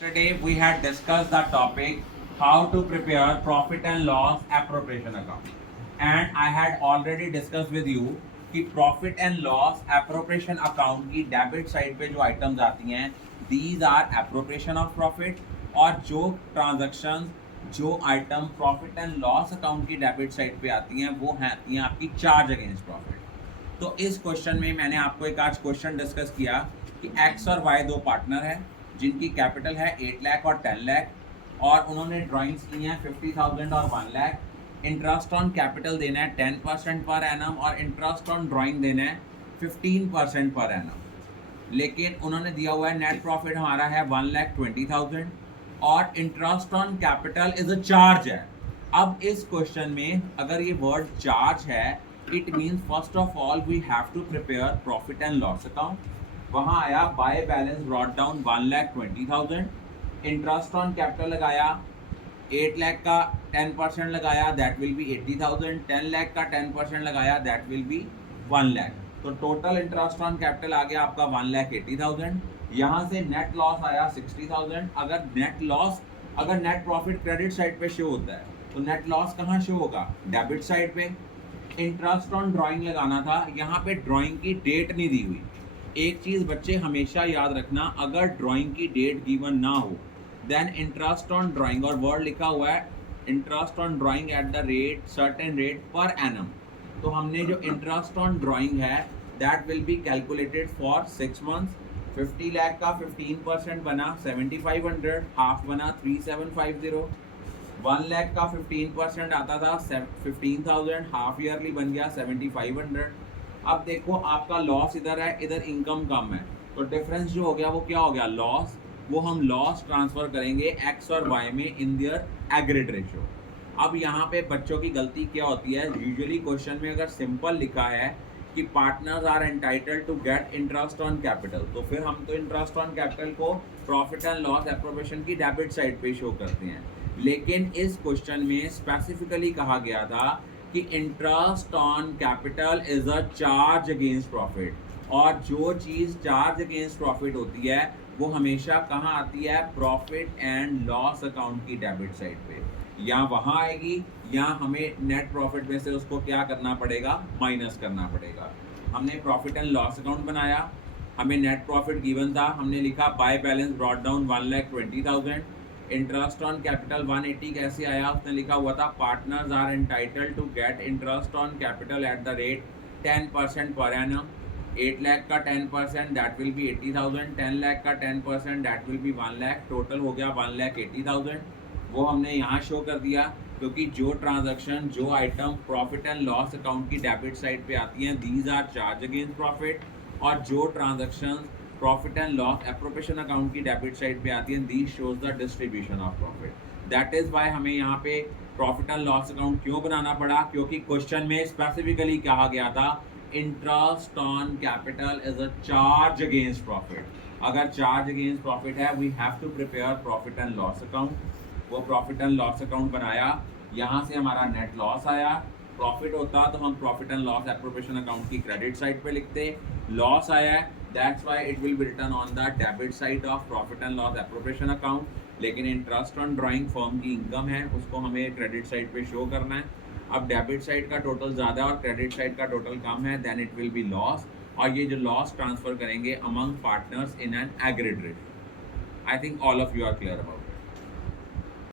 Yesterday we had discussed the topic how to prepare profit and loss appropriation account, and I had already discussed with you कि profit and loss appropriation account की debit side पे जो items आती हैं these are appropriation of profit, और जो transaction जो item profit and loss account की डेबिट साइड पे आती हैं वो हैं आती हैं आपकी चार्ज अगेंस्ट प्रॉफिट। तो इस क्वेश्चन में मैंने आपको एक आज क्वेश्चन डिस्कस किया कि एक्स और वाई दो पार्टनर हैं जिनकी कैपिटल है 8 लाख और 10 लाख, और उन्होंने ड्राइंग्स की हैं 50,000 और 1 लाख। इंटरेस्ट ऑन कैपिटल देना है 10% पर एनम और इंटरेस्ट ऑन ड्राइंग देना है 15% पर एनम। लेकिन उन्होंने दिया हुआ है नेट प्रॉफिट हमारा है 1,20,000 और interest on capital is a charge है। अब इस क्वेश्चन में अगर ये वर्ड चार्ज है, it means first of all we have to prepare profit and loss account. वहाँ आया by balance brought down 1,20,000, interest on capital लगाया 8 लाख का 10% लगाया दैट विल बी 80,000, 10 लाख का 10% लगाया दैट विल बी 1 लाख। तो टोटल इंटरेस्ट ऑन कैपिटल आ गया आपका 1,80,000। यहाँ से नेट लॉस आया 60,000। अगर नेट प्रॉफिट क्रेडिट साइड पे शो होता है तो नेट लॉस कहाँ शो होगा? डेबिट साइड पे। इंटरेस्ट ऑन ड्राइंग लगाना था, यहाँ पे ड्राइंग की डेट नहीं दी हुई। एक चीज़ बच्चे हमेशा याद रखना, अगर ड्राइंग की डेट गिवन ना हो देन इंटरेस्ट ऑन ड्राइंग, और वर्ड लिखा हुआ है interest on drawing eight the rate certain rate per annum, तो हमने जो इंटरेस्ट ऑन ड्राइंग है that will be calculated for 6 months. 50 lakh का 15% बना 7,500, हाफ बना 3,750। 1 लाख का 15% आता था 15,000, हाफ ईयरली बन गया 7,500। अब देखो आपका लॉस इधर है, इधर इनकम कम है, तो डिफरेंस जो हो गया वो क्या हो गया? लॉस। वो हम लॉस ट्रांसफर करेंगे एक्स और वाई में इन देयर एग्रीड रेशियो। अब यहाँ पे बच्चों की गलती क्या होती है? यूजुअली क्वेश्चन में अगर सिंपल लिखा है कि partners are entitled to get interest on capital, तो फिर हम तो इंटरेस्ट ऑन कैपिटल को प्रॉफिट एंड लॉस एप्रोप्रिएशन की डेबिट साइड पे शो करते हैं। लेकिन इस क्वेश्चन में स्पेसिफिकली कहा गया था कि interest on capital is a charge against profit, और जो चीज़ चार्ज अगेंस्ट प्रॉफिट होती है वो हमेशा कहाँ आती है? प्रॉफिट एंड लॉस अकाउंट की डेबिट साइड पे, या वहाँ आएगी या हमें नेट प्रॉफिट में से उसको क्या करना पड़ेगा? माइनस करना पड़ेगा। हमने प्रॉफिट एंड लॉस अकाउंट बनाया, हमें नेट प्रॉफिट गिवन था, हमने लिखा by balance brought down 1,20,000। Interest on capital 180 कैसे आया? उसने लिखा हुआ था partners are entitled to get interest on capital at the rate 10% per annum. 8 lakh का 10% दैट विल बी 80,000, 10 लाख का 10% that will be 1 lakh, total हो गया 1,80,000। वो हमने यहाँ शो कर दिया क्योंकि जो ट्रांजैक्शन जो item profit and loss account की डेबिट साइड पे आती हैं these are charge against profit, और जो transaction profit and loss appropriation account की डेबिट साइड पे आती है these shows the distribution of profit. That is why हमें यहाँ पे प्रॉफिट एंड लॉस अकाउंट क्यों बनाना पड़ा? क्योंकि क्वेश्चन में स्पेसिफिकली कहा गया था interest on capital is a charge against profit. अगर चार्ज अगेंस्ट प्रॉफिट है we have to prepare profit and loss account. वो प्रॉफिट एंड लॉस अकाउंट बनाया, यहाँ से हमारा नेट लॉस आया। प्रॉफिट होता तो हम profit and loss appropriation account की क्रेडिट साइड पे लिखते, लॉस आया है that's why it will be written on the debit side of profit and loss appropriation account. लेकिन इंटरेस्ट ऑन ड्राइंग फर्म की इनकम है उसको हमें क्रेडिट साइड पे शो करना है। अब डेबिट साइड का टोटल ज़्यादा और क्रेडिट साइड का टोटल कम है then it will be loss, और ये जो लॉस ट्रांसफर करेंगे among partners in an agreed ratio. I think all of you are clear about